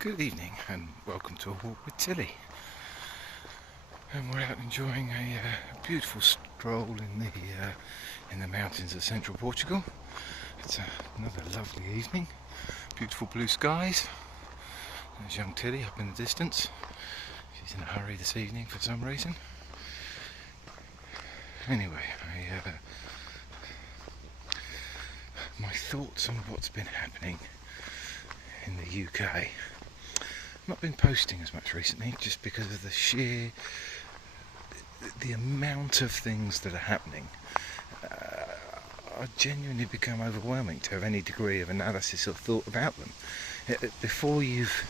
Good evening and welcome to A Walk with Tilly. And we're out enjoying a beautiful stroll in the mountains of central Portugal. It's another lovely evening, beautiful blue skies. There's young Tilly up in the distance. She's in a hurry this evening for some reason. Anyway, my thoughts on what's been happening in the UK. I've not been posting as much recently just because of the amount of things that are happening. I genuinely become overwhelming to have any degree of analysis or thought about them. Before you've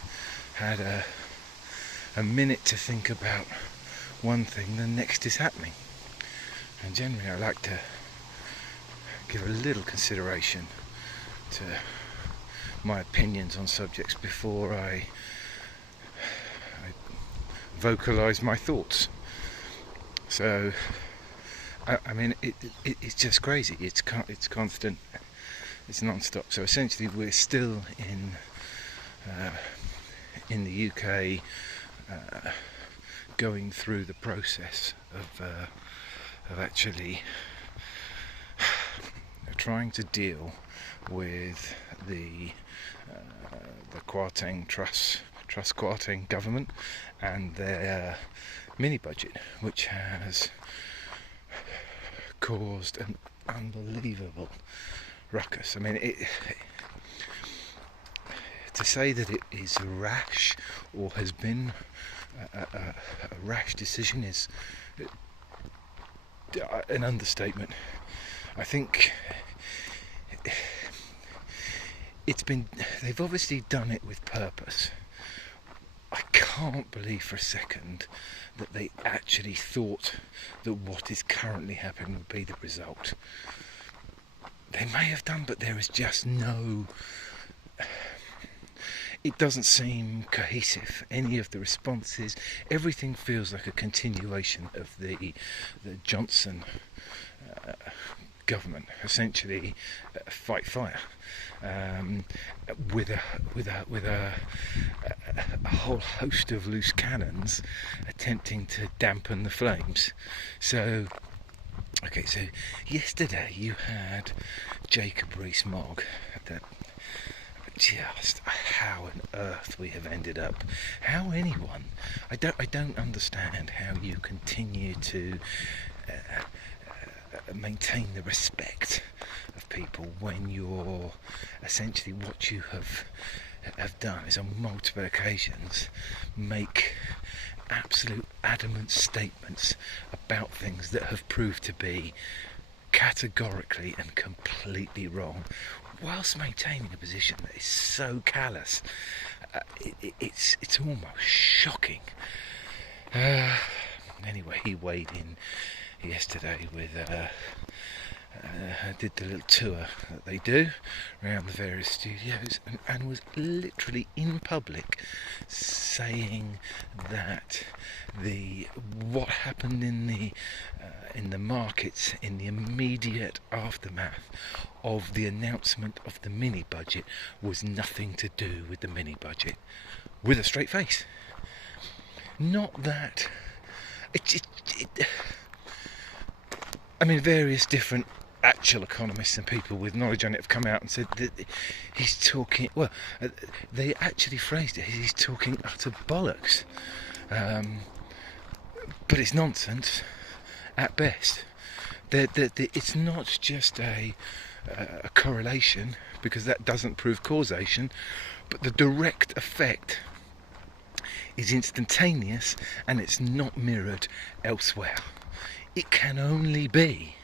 had a minute to think about one thing, the next is happening. And generally I like to give a little consideration to my opinions on subjects before I vocalise my thoughts. So, it's just crazy. It's constant. It's non-stop. So essentially, we're still in the UK, going through the process of actually trying to deal with the Kwarteng Truss Kwarteng government and their mini budget, which has caused an unbelievable ruckus. I mean, to say that it is rash or has been a rash decision is an understatement. I think they've obviously done it with purpose. I can't believe for a second that they actually thought that what is currently happening would be the result. They may have done, but there is just no... It doesn't seem cohesive. Any of the responses, everything feels like a continuation of the Johnson government, essentially fight fire, with a whole host of loose cannons attempting to dampen the flames. So yesterday you had Jacob Rees Mogg. Just how on earth we have ended up. How anyone? I don't understand how you continue to maintain the respect of people when you're essentially what you have done is on multiple occasions make absolute adamant statements about things that have proved to be categorically and completely wrong, whilst maintaining a position that is so callous. It's almost shocking. Anyway, he weighed in yesterday with did the little tour that they do around the various studios and was literally in public saying that what happened in the markets in the immediate aftermath of the announcement of the mini budget was nothing to do with the mini budget, with a straight face. Not that various different actual economists and people with knowledge on it have come out and said that he's talking... Well, they actually phrased it, he's talking utter bollocks. But it's nonsense, at best. It's not just a correlation, because that doesn't prove causation, but the direct effect is instantaneous and it's not mirrored elsewhere. It can only be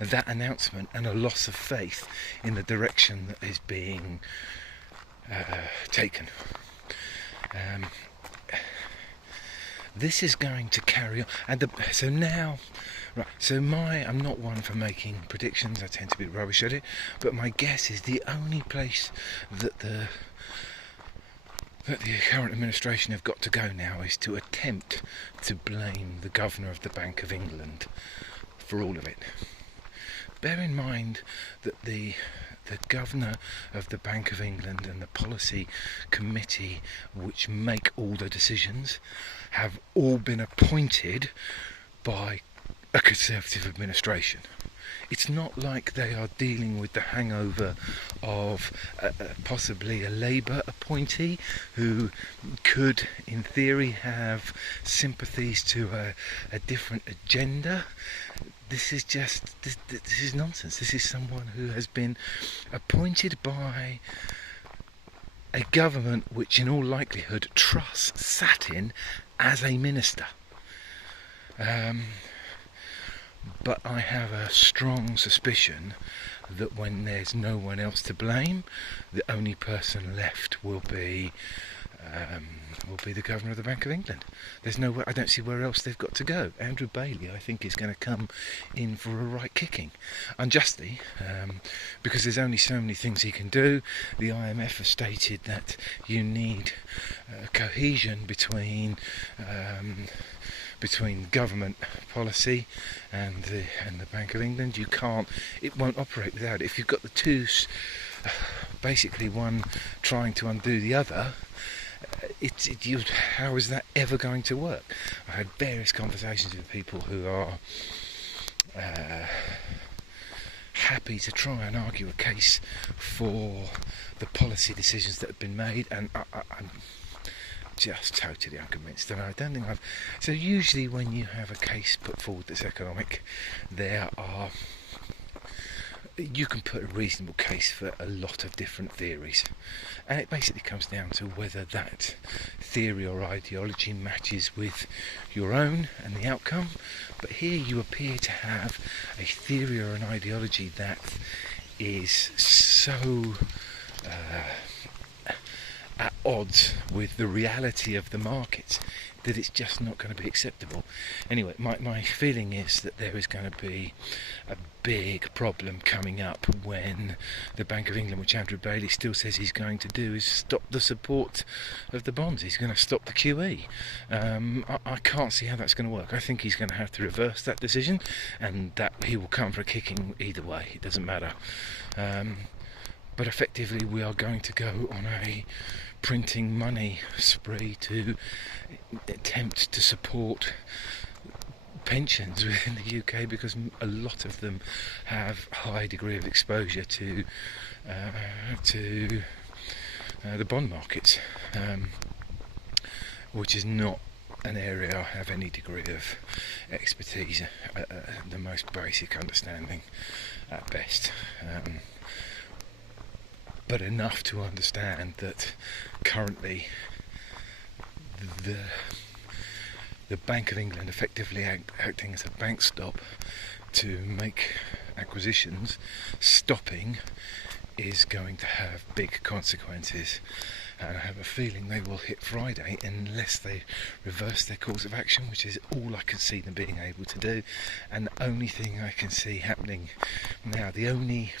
that announcement and a loss of faith in the direction that is being taken. This is going to carry on, and I'm not one for making predictions. I tend to be rubbish at it, but my guess is the only place that the current administration have got to go now is to attempt to blame the Governor of the Bank of England for all of it. Bear in mind that the the governor of the Bank of England and the policy committee which make all the decisions have all been appointed by a Conservative administration. It's not like they are dealing with the hangover of possibly a Labour appointee who could, in theory, have sympathies to a different agenda. This is just, this is nonsense. This is someone who has been appointed by a government which in all likelihood trusts sat in as a minister. But I have a strong suspicion that when there's no one else to blame, the only person left will be the governor of the Bank of England. There's nowhere. I don't see where else they've got to go. Andrew Bailey, I think, is going to come in for a right kicking, unjustly, because there's only so many things he can do. The IMF has stated that you need cohesion between government policy and the Bank of England. You can't. It won't operate without it. If you've got the two, basically one trying to undo the other. How is that ever going to work? I had various conversations with people who are happy to try and argue a case for the policy decisions that have been made, and I'm just totally unconvinced, and I don't think I've. So usually when you have a case put forward that's economic, you can put a reasonable case for a lot of different theories, and it basically comes down to whether that theory or ideology matches with your own and the outcome. But here you appear to have a theory or an ideology that is so at odds with the reality of the markets that it's just not going to be acceptable. Anyway, my feeling is that there is going to be a big problem coming up when the Bank of England, which Andrew Bailey still says he's going to do, is stop the support of the bonds. He's going to stop the QE. I can't see how that's going to work. I think he's going to have to reverse that decision, and that he will come for a kicking either way. It doesn't matter. But effectively we are going to go on a printing money spree to attempt to support pensions within the UK, because a lot of them have a high degree of exposure to the bond markets, which is not an area I have any degree of expertise, the most basic understanding at best. But enough to understand that currently the Bank of England effectively acting as a bank stop to make acquisitions, stopping is going to have big consequences, and I have a feeling they will hit Friday unless they reverse their course of action, which is all I can see them being able to do. And the only thing I can see happening now, the only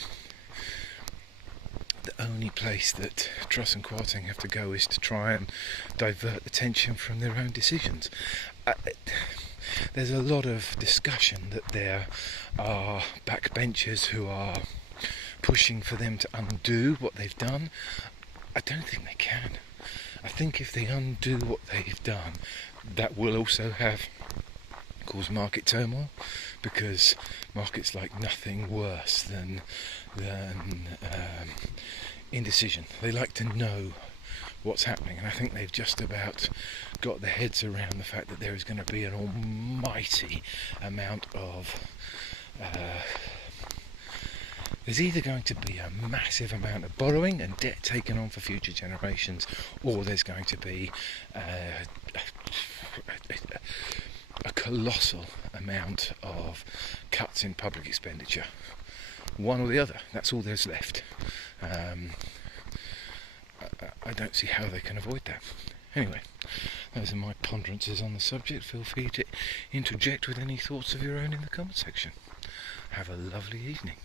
place that Truss and Kwarteng have to go is to try and divert the attention from their own decisions. There's a lot of discussion that there are backbenchers who are pushing for them to undo what they've done. I don't think they can. I think if they undo what they've done, that will also cause market turmoil, because markets like nothing worse than indecision. They like to know what's happening, and I think they've just about got their heads around the fact that there is going to be an almighty amount of there's either going to be a massive amount of borrowing and debt taken on for future generations, or there's going to be a colossal amount of cuts in public expenditure. One or the other. That's all there's left. I don't see how they can avoid that. Anyway, those are my ponderances on the subject. Feel free to interject with any thoughts of your own in the comment section. Have a lovely evening.